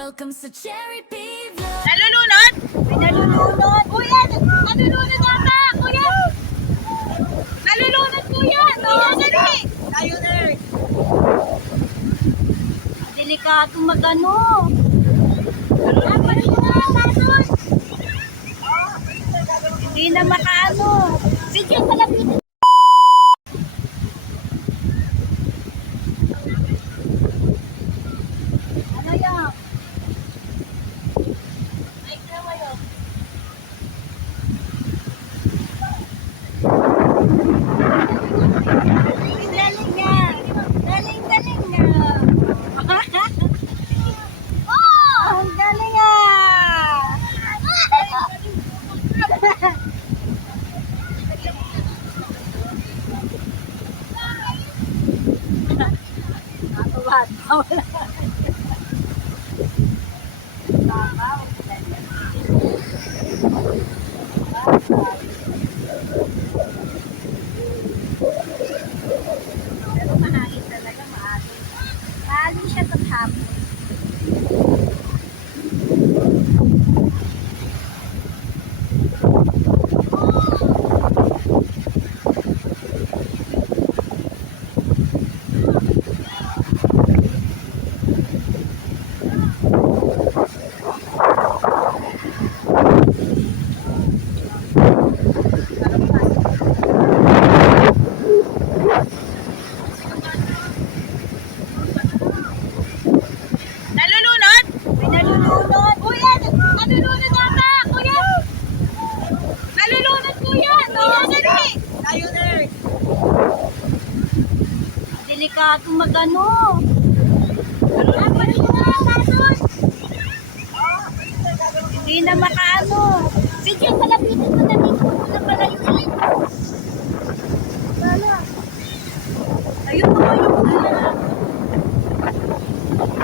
Welcome sa Cherry Pea Vlog. Nalulunod? May nalulunod. Kuya, nalulunod ata. Kuya. Nalulunod, kuya. Kuya, dali. Tayo na. Delikado magano. Hindi na makaano. Sige, palapitin. Ano yan? Ay, kawayo. Galing nga. Galing nga. Oh! Ang galing nga. Pero mahangin talaga, maalim. Maalim siya sa hapon. Nalulunod? May nalulunod. Kuya, nalulunod ata. Kuya. Nalulunod, kuya. Kuya, dali. Tayo na. Delikado magano. Hindi na makaano. Sige, palapitin mo na dito. Na pala yun. Wala. Ayun mo kayo.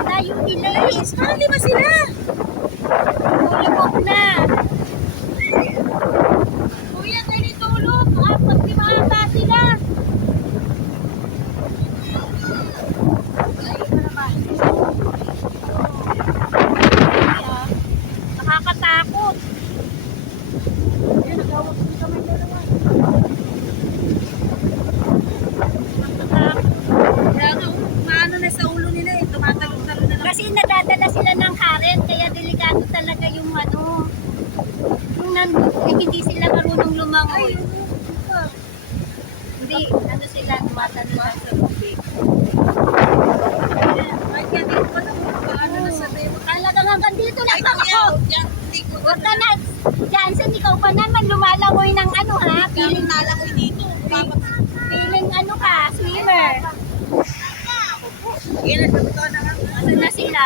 Tayo nila. Saan di ba sila? Tulog na. Kuya, dali tulog. Apat di ata sila. Nakakatakot. Kaya nga, maano na sa ulo nila eh. Tumatalo-talo na lang. Kasi nadadala sila ng current, kaya delikado talaga yung ano. Yung hindi sila marunong lumangoy. Hindi, ano sila, tumatalo lang sa tubig. Ay, kaya dito pa lang. Paano na sa tayo? Talagang hanggang dito lang Ay, kuya. ako. Yan, hindi ko. Huwag ka na, Jansen, ikaw pa naman lumalangoy ng ano ha? Piling nalangoy dito. Feeling ano ka, swimmer. Yan, nagpapito na nga. Asan na sila?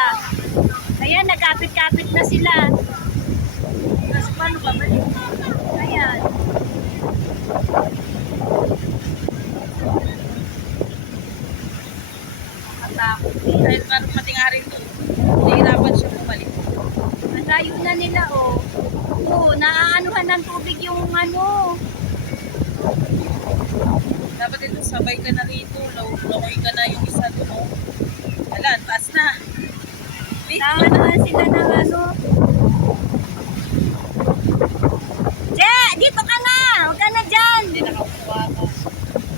Ayan, nagkapit-kapit na sila. Tapos paano ba? Balik. Ayan. Matakot. Dahil parang matingaring doon. Nahihirapan siya bumalik. Malayo na nila, oh. Oo, naaanuhan ng tubig yung ano. Dapat ito, sabay ka na rito. Lakoy ka na yung isa doon. Wala, taas na. Naaanuhan sila ng ano. Je, dito ka na! Huwag ka na dyan! Hindi nakakuha ka.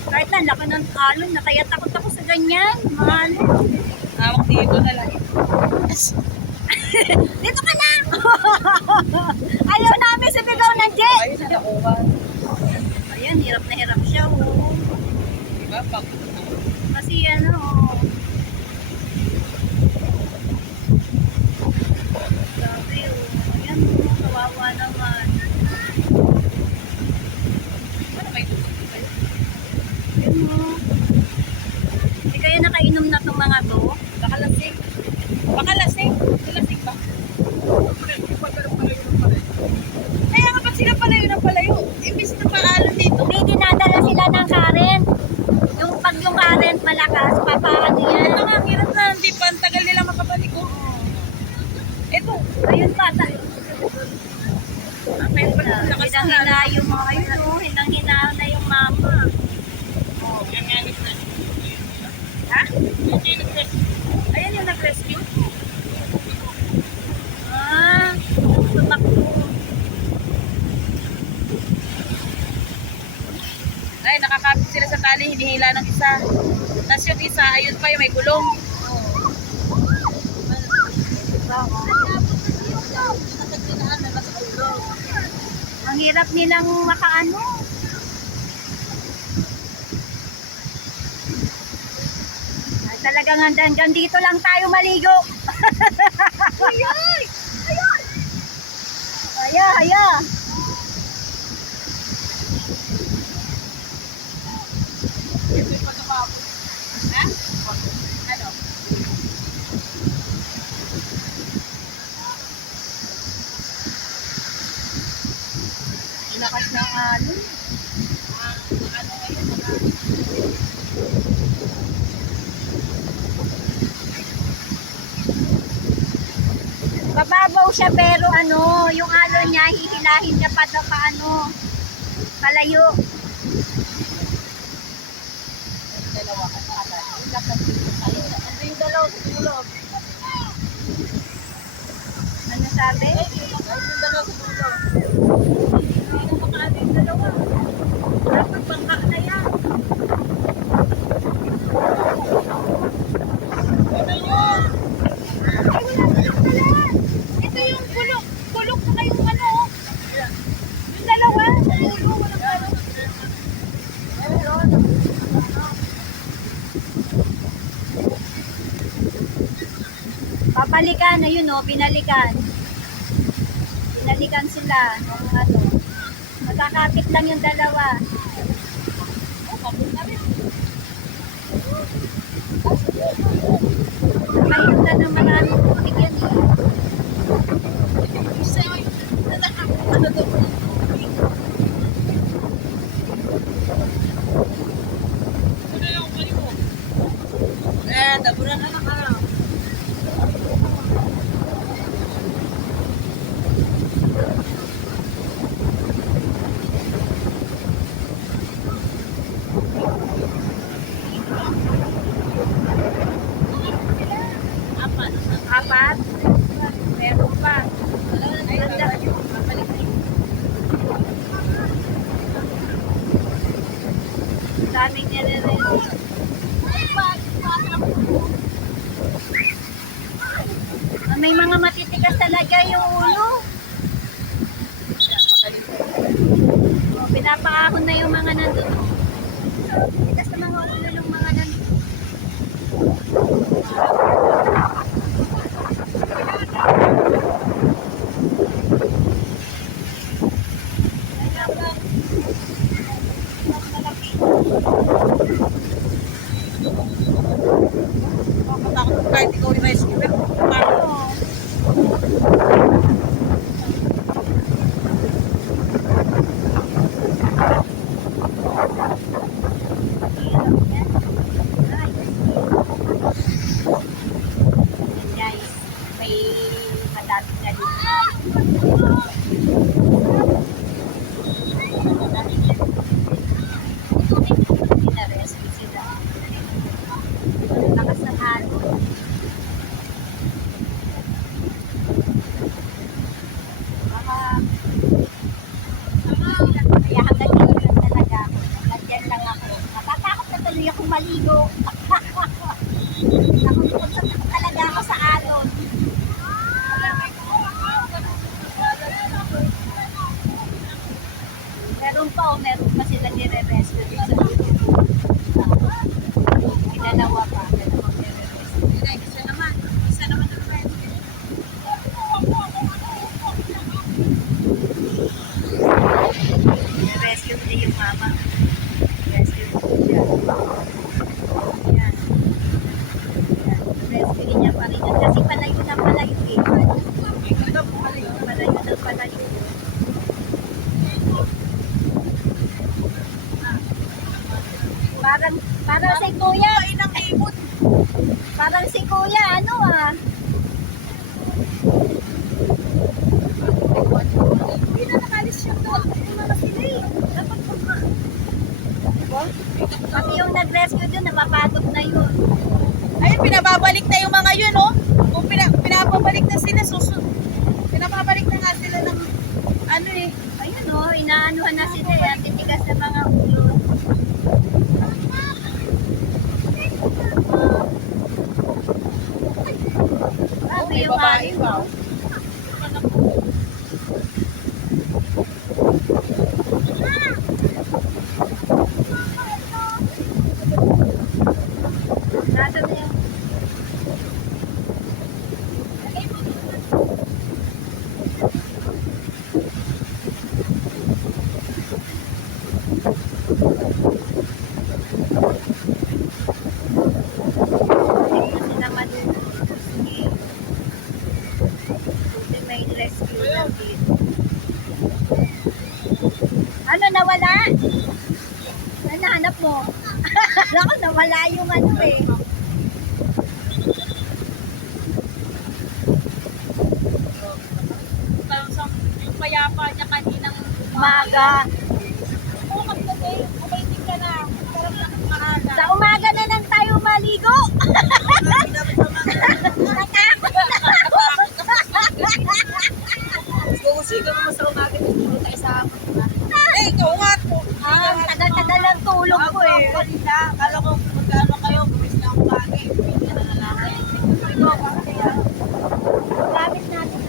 Kahit na, laki ng alon na kaya takot ako sa ganyan. Mga ano. Hawak dito na lang. Dito ka na! Ayaw namin sa bigaw ng Je! Ayun na nakuha. Ayan, hirap na hirap siya, oh. Diba? Pag Kasi ano, oh. Grabe, oh. Ayan, oh. Kawawa naman. ano may tubig kayo? Ayan, oh. Hindi kaya nakainom na itong mga to? Baka lasing. Baka lasing. Lasing ba? tali, hinihila ng isa. Tapos yung isa, ayun pa yung may gulong. Ang hirap nilang makaano. Ay, talagang hanggang dito lang tayo maligo. Ayay! Ayay! Haya, haya. Ha? Ano? Lakas ng alon. Ano ngayon? Bababaw siya pero ano, yung alon niya hihilahin niya pa na paano. Palayo. Dalawa ka sa atas. Ano yung dalawa sa dulo? Ano sabi? Yung dalawa sa dulo. Ano pa nga yung dalawa? Dapat bangka na yan. Ano yun? Ay, wala silang dala. Ito yung kulok. Kulok na kayong ano. Yung dalawa. Sa dulo. Walang ano. Papalikan, ayun o, pinalikan. Pinalikan sila ng ano. Magkakapit lang yung dalawa. Nakalimutan ng mga ano, putik yan eh. Ano to? Ano yung kali mo? Tabunan na lang ka. Apat. Meron pa. Ganda. Daming nire-ready. May mga matitigas talaga yung ulo. Pinapaahon na yung mga nandun. Tigas na mga ulo ng mga nandun. Takot kahit ikaw yung rescue. Guys, may madaming galing. Pinarescue sila. Lakas ng alon. Kaya hanggang dito lang talaga ako. Nandiyan lang ako. Natatakot na tuloy akong maligo. Nakupunta talaga ako sa alon. Meron pa sila nire-rescue dito sa dito. Pinalawa pa. Dalawang nire-rescue. Isa naman ang rescue. Rescue din yung mama. Rescue din siya. Yan. Rescue din niya pa rin. Kasi palayo ng palayo eh. Palayo ng palayo. Parang si Kuya. Parang si Kuya, ano ah. Hindi na nakalis siya doon. Hindi na sila eh. Dapat pa. Pati yung nag-rescue doon, napapagod na yun. Ayun, pinababalik na yung mga yun, oh. Kung pinababalik na sila, pinababalik na nga sila ng, ano eh. Ayun oh, inaanuhan na sila eh. Ang titigas sa mga ulo. yung alon. Wow. Nasa na yung... Kasi naman yung... Buti may rescue lang dito. Ano, nawala? Ano nahanap mo? Ako, nawala yung ano eh. Yung payapa niya kaninang Umaga. Oo, kasi kumaiting ka na. Parang nakakaaga. Sa umaga na lang tayo maligo. Natakot na ako. Sigaw mo sa umaga dito tayo sa ikaw nga po. Tagal-tagal lang tulog ko eh. Kanina, kala ko magkano kayo, bumis na ako bagay. Hindi na lalaki. Ikaw, kaya. Gamit natin.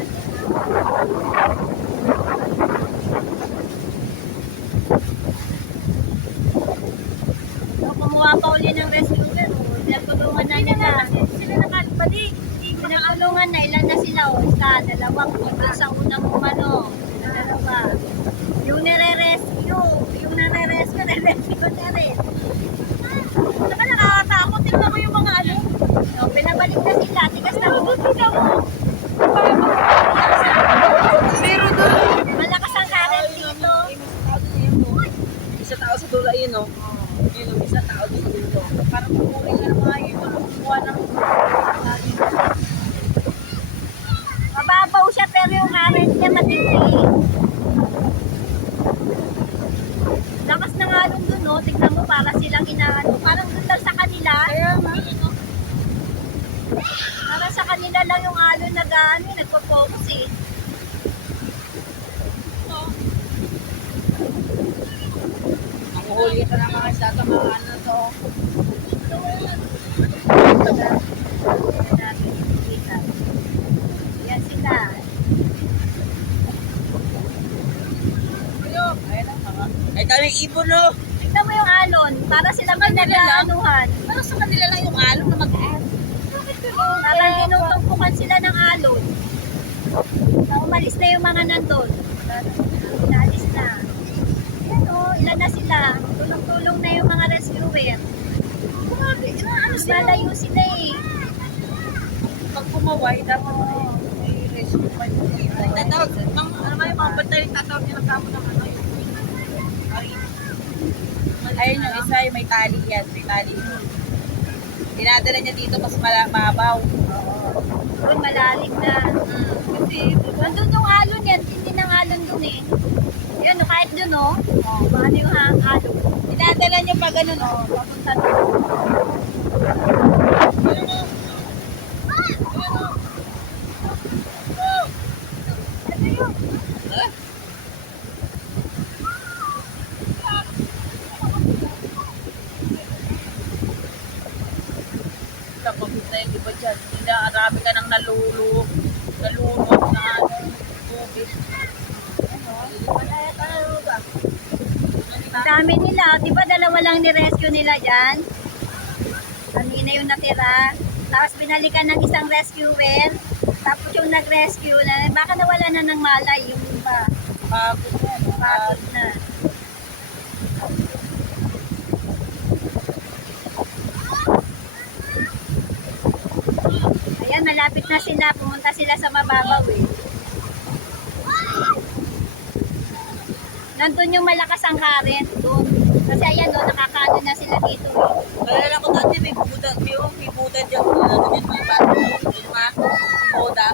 Kumuha pa uli ng rescuer. Pinagtulungan na nila. Sila nakalipadi. Pinagtulungan na. Ilan na sila? O, isa, dalawang. Sa unang umano. Dalawa. Yung nare-rescue. Yung nare-rescue na rin. Saka nakakatakot. Tingnan mo yung mga ano. So, pinabalik na sila. Tigas na ulo. Pero doon. Malakas ang current dito. Isa tao sa dulo yun, no? Yun, isa tao sa dulo. Parang pumuli ka ng mga yun. Kumuha ng Mababaw siya pero yung current niya matindi. Lakas ng alon dun, no? Tignan mo para silang inaano. Parang dun lang sa kanila. Para sa kanila lang yung alon na gaano, nagpo-focus eh. ang huli ka ng mga isa sa mga ano to. Yan sila. Ayun ang mga. Ay, daming ibon, no? Tignan mo yung alon. Para silang pinag-aanuhan. Pero sa kanila lang yung alon na mag-add. Parang tinutungkukan sila ng alon. Na umalis na yung mga nandun. Inalis na. Ayan o, ilan na sila. Tulong-tulong na yung mga rescuer. Malayo sila eh. Pag kumaway, dapat may rescue pa yun. Tatawag, ano ba yung mga bantay, tatawag niya ng kamo ng ano yun. Ayun yung isa, yung may tali yan, may tali. Dinadala niya dito, mas mababaw. Doon malalim na. Kasi nandun yung alon yan. Hindi ng alon dun eh. Yan o, kahit dun o. Paano yung alon? Dinadala niya pa ganun, oh. Papunta dun. Ano yun? Kapag na yung iba dyan, hindi na arami ka ng nalulog na ano, tubig. Ang dami nila. Di ba dalawa lang ni-rescue nila dyan? Kanina yung natira. Tapos binalikan ng isang rescuer. Tapos yung nag-rescue na, baka nawala na ng malay yung iba. Pagod na. Pagod na. Ayan, malapit na sila. Pumunta sila sa mababaw eh. Nandun yung malakas ang current doon. Kasi ayan doon, nakakaano na sila dito eh. Kaya ko dati may buda dyan. Ano din mga bato. Yung mga boda.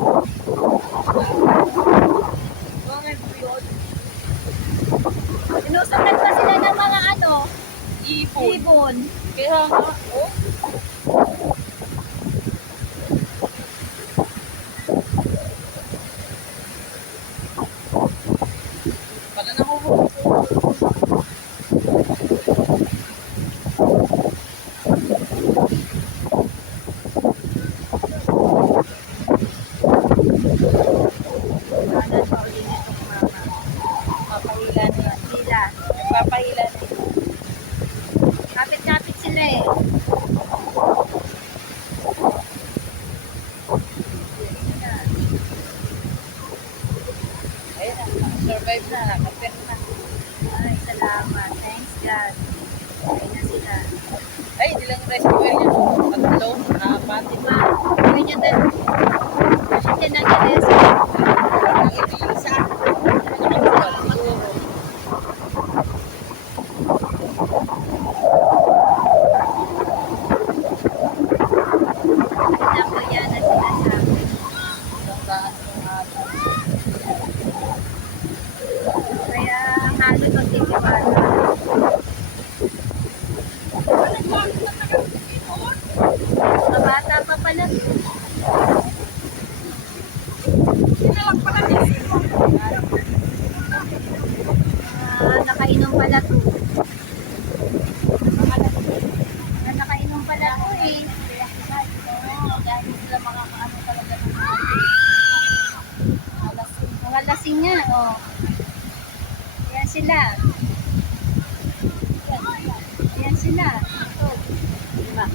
Mga biyod. Sinusundan pa sila ng mga ano, Ibon. ibon. Kaya nga, oh. Pagka nahuhulog ko. Kapit na. Ay, salamat. Thanks God. Ay na sila. Ay, hindi lang rescue niya. Tatlo, apat. Diba? Hindi niya din. Kasi siya nangyari sa Ang isa. Siguro. ko yan na sinasabi. Isang daan yung ata. Kaya halos ang titiwala. Mabata pa pala. Nakainom pala to. Nakainom pala to eh. Dahil sila mga ano talaga ng Mga lasing nga, oh. Yan sila. Yan sila. Diba?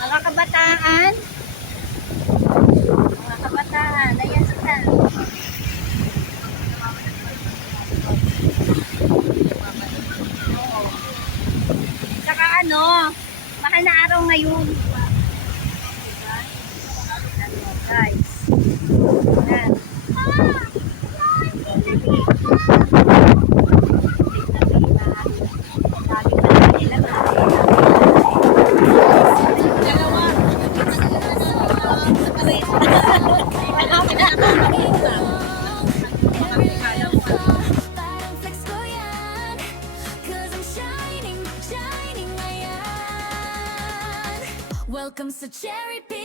Mga kabataan. Mga kabataan. Ayan sila. Oo. Saka ano, mahal na araw ngayon. Diba, ano, guys. Yan. Sabi pa naman nila, dalawa. Parang flex ko yan. 'Cause I'm shining, shining ngayon. Welcome sa Cherry Pizza.